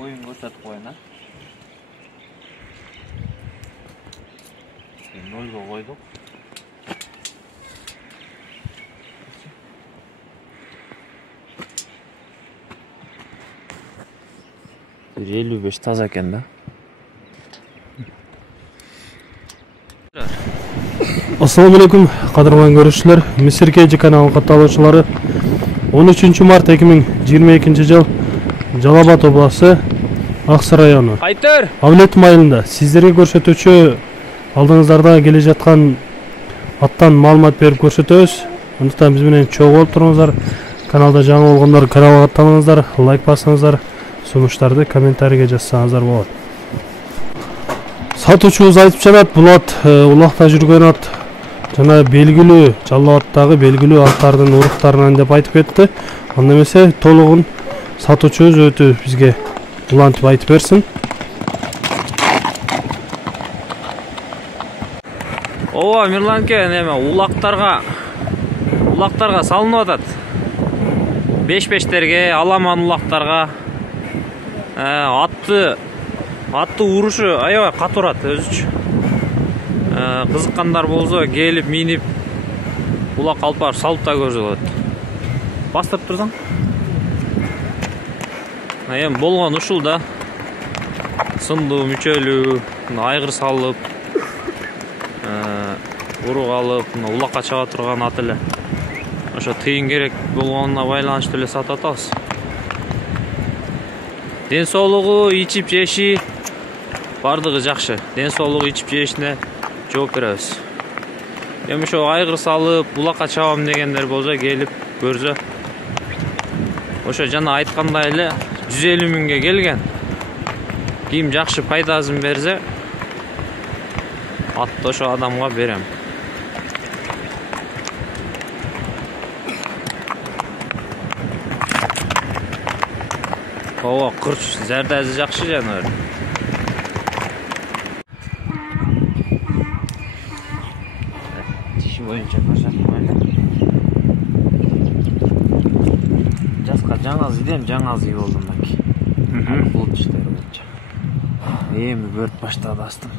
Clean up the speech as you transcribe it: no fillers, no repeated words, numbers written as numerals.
Oyun ko'rsatib qo'ying. 0 ga qo'ydik. 55 taza ekan da. Assalamu alaykum qadrman görüşçüler. Misir KG kanalı katılımcıları 13 mart 2022 yıl Жалал-Абад обласы Аксы району. Кайтыр. Авлет майылында сиздерге көрсөтүүчү алдыңыздарда келе жаткан аттан маалымат берип көрсөтөбүз. Андыктан биз менен чогуу болуп туруңуздар. Каналда жаңы болгондор каналга аттаныңыздар, лайк басыңыздар, сунуштарды комментарийге жазсаңыздар болот. Сатуучубуз айтып жатат, бул ат улакта жүргөн ат жана белгилүү Жалал-Абадтагы белгилүү аттардын уруктарынан деп айтып кетти. Анда эмесе толугун сатуучубуз өтү бизге улантып айтып берсин. Ооба, Мирланке, неме улактарга салынып атат. 5-5терге, аламан улактарга атты урушу аябай катуу турат өзүчө. Кызыккандар болсо келип минип улак алып барып салып да көрсө болот. Бастырып турсаң. Эми болгон ушул да. Сындуу, мүчөлүү, айгыр салып, урук алып, улакка чыга турган ат эле. Ошо тыйын керек болгонуна байланыштуу эле сатып атабыз. Ден соолугу, ичип жеши бардыгы жакшы. Ден соолугу, ичип жешине жооп беребиз. Эми ошо айгыр салып, улакка чабам дегендер болсо келип көрсө. Ошо жана айткандай эле 150 миңге келген. Ким жакшы пайдасын берсе, атты ошо адамга берем. Ооба, кырч зердази жакшы жана. Тиши боюнча көрсөтүп коелу. Жаска жаңаз идем, жаңаз үй болдум баки. Бул иштер боюнча. Эми бөрт баштады астым.